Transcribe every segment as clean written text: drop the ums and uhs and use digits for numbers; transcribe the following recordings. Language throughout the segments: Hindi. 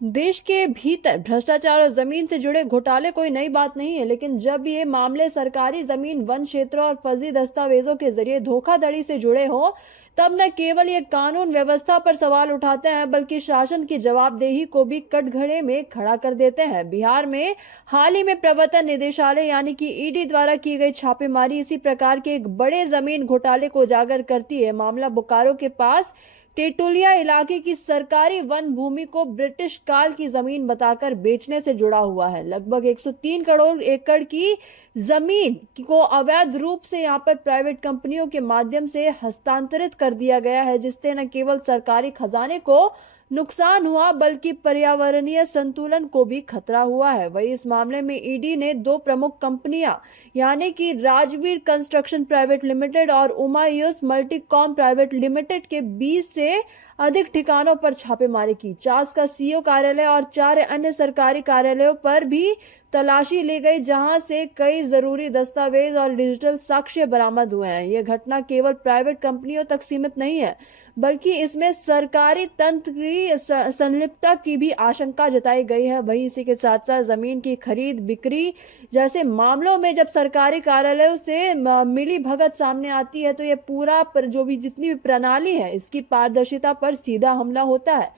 देश के भीतर भ्रष्टाचार और जमीन से जुड़े घोटाले कोई नई बात नहीं है, लेकिन जब ये मामले सरकारी जमीन, वन क्षेत्रों और फर्जी दस्तावेजों के जरिए धोखाधड़ी से जुड़े हो, तब न केवल ये कानून व्यवस्था पर सवाल उठाते हैं, बल्कि शासन की जवाबदेही को भी कटघरे में खड़ा कर देते हैं। बिहार में हाल ही में प्रवर्तन निदेशालय यानी कि ईडी द्वारा की गई छापेमारी इसी प्रकार के एक बड़े जमीन घोटाले को उजागर करती है। मामला बोकारो के पास टेटुलिया इलाके की सरकारी वन भूमि को ब्रिटिश काल की जमीन बताकर बेचने से जुड़ा हुआ है। लगभग 103 करोड़ एकड़ की जमीन को अवैध रूप से यहां पर प्राइवेट कंपनियों के माध्यम से हस्तांतरित कर दिया गया है, जिससे न केवल सरकारी खजाने को नुकसान हुआ बल्कि पर्यावरणीय संतुलन को भी खतरा हुआ है। वही इस मामले में ईडी ने दो प्रमुख कंपनियां यानी कि राजवीर कंस्ट्रक्शन प्राइवेट लिमिटेड और उमायूस मल्टीकॉम प्राइवेट लिमिटेड के 20 से अधिक ठिकानों पर छापेमारी की। चास का सीईओ कार्यालय और 4 अन्य सरकारी कार्यालयों पर भी तलाशी ली गई, जहां से कई जरूरी दस्तावेज और डिजिटल साक्ष्य बरामद हुए हैं। यह घटना केवल प्राइवेट कंपनियों तक सीमित नहीं है, बल्कि इसमें सरकारी तंत्र की संलिप्तता की भी आशंका जताई गई है। वहीं इसी के साथ साथ जमीन की खरीद बिक्री जैसे मामलों में जब सरकारी कार्यालयों से मिली भगत सामने आती है, तो ये पूरा जो भी जितनी भी प्रणाली है, इसकी पारदर्शिता पर सीधा हमला होता है।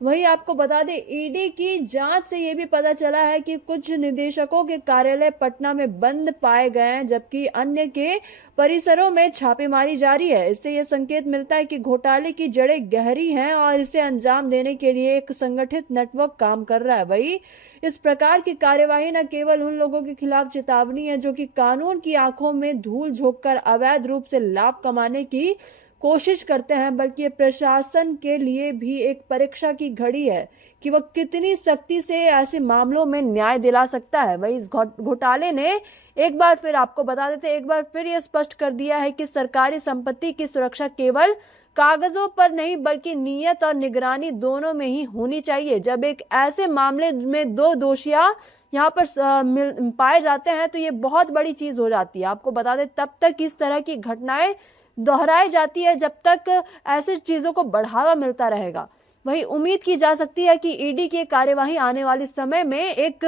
वहीं आपको बता दें, ईडी की जांच से यह भी पता चला है कि कुछ निदेशकों के कार्यालय पटना में बंद पाए गए हैं, जबकि अन्य के परिसरों में छापेमारी जारी है। इससे यह संकेत मिलता है कि घोटाले की जड़ें गहरी हैं और इसे अंजाम देने के लिए एक संगठित नेटवर्क काम कर रहा है। वही इस प्रकार की कार्यवाही न केवल उन लोगों के खिलाफ चेतावनी है जो कि कानून की आंखों में धूल झोंककर अवैध रूप से लाभ कमाने की कोशिश करते हैं, बल्कि ये प्रशासन के लिए भी एक परीक्षा की घड़ी है कि वह कितनी सख्ती से ऐसे मामलों में न्याय दिला सकता है। वही इस घोटाले ने एक बार फिर आपको बता देते, एक बार फिर यह स्पष्ट कर दिया है कि सरकारी संपत्ति की सुरक्षा केवल कागजों पर नहीं बल्कि नीयत और निगरानी दोनों में ही होनी चाहिए। जब एक ऐसे मामले में दो दोषियां यहाँ पर पाए जाते हैं, तो ये बहुत बड़ी चीज हो जाती है। आपको बता दें, तब तक इस तरह की घटनाएं दोहराई जाती है जब तक ऐसी चीजों को बढ़ावा मिलता रहेगा। वही उम्मीद की जा सकती है कि ईडी की कार्यवाही आने वाले समय में एक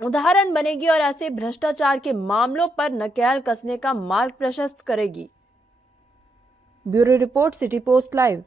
उदाहरण बनेगी और ऐसे भ्रष्टाचार के मामलों पर नकेल कसने का मार्ग प्रशस्त करेगी। Bureau report, city post live.